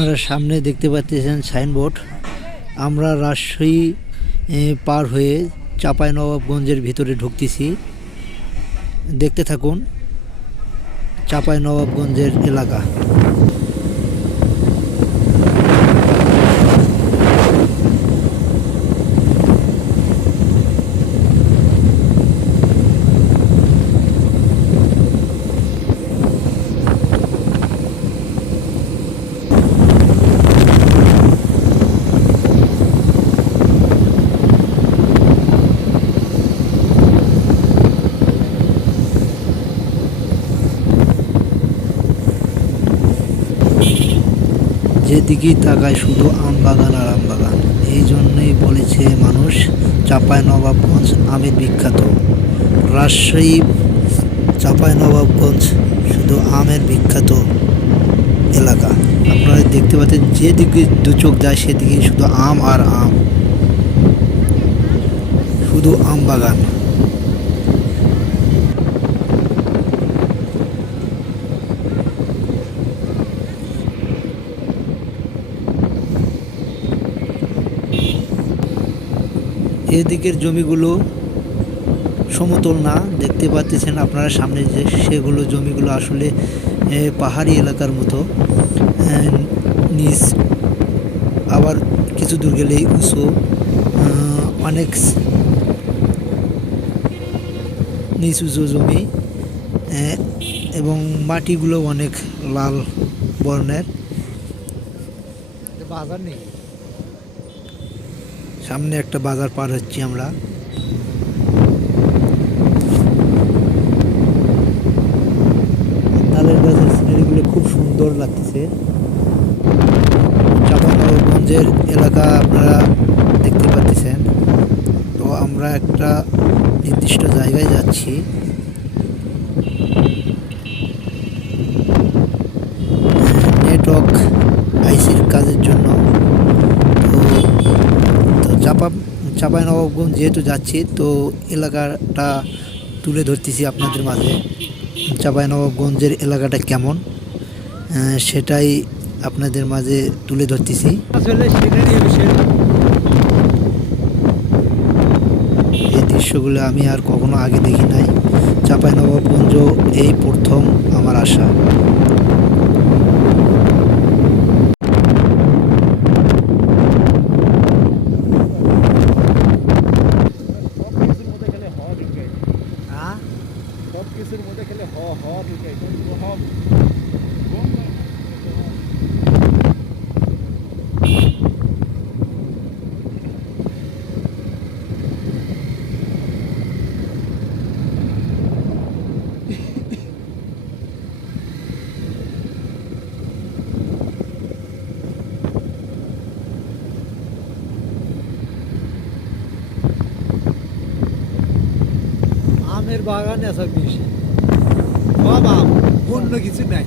আপনারা সামনে দেখতে পাচ্ছেন সাইনবোর্ড। আমরা রাজশাহী পার হয়ে চাঁপাইনবাবগঞ্জের ভিতরে ঢুকতেছি। দেখতে থাকুন চাঁপাইনবাবগঞ্জের এলাকা। যেদিকেই তাকায় শুধু আম বাগান আর আম বাগান। এই জন্যই বলেছে মানুষ চাঁপাইনবাবগঞ্জ আমের বিখ্যাত। রাজশাহী চাঁপাইনবাবগঞ্জ শুধু আমের বিখ্যাত এলাকা। আপনারা দেখতে পাচ্ছেন যেদিকে দু চোখ যায় সেদিকে শুধু আম আর আম, শুধু আম বাগান। এদিকের জমিগুলো সমতল না, দেখতে পাচ্ছেন আপনারা সামনে যে সেগুলো জমিগুলো আসলে পাহাড়ি এলাকার মতো। নিচ আবার কিছু দূর গেলেই উঁচু, অনেক নিচ উঁচু জমি এবং মাটিগুলো অনেক লাল বর্ণের। বাজার নেই, সামনে একটা বাজার পার হচ্ছি আমরা। তালের গাছের সিনারিগুলো খুব সুন্দর লাগতেছে। চাঁপাইনবাবগঞ্জের এলাকা আপনারা দেখতে পাচ্ছেন। তো আমরা একটা নির্দিষ্ট জায়গায় যাচ্ছি। নেটওয়ার্ক আইসির কাজের জন্য। তো চাঁপাইনবাবগঞ্জ যেহেতু যাচ্ছি, তো এলাকাটা তুলে ধরতেছি আপনাদের মাঝে। চাঁপাইনবাবগঞ্জের এলাকাটা কেমন সেটাই আপনাদের মাঝে তুলে ধরতেছি। এই দৃশ্যগুলো আমি আর কখনো আগে দেখি নাই। চাঁপাইনবাবগঞ্জ এই প্রথম আমার আসা। কিছুর মধ্যে খেলে আমের বাগানে আছে বেশি, সব আম, অন্য কিছু নাই।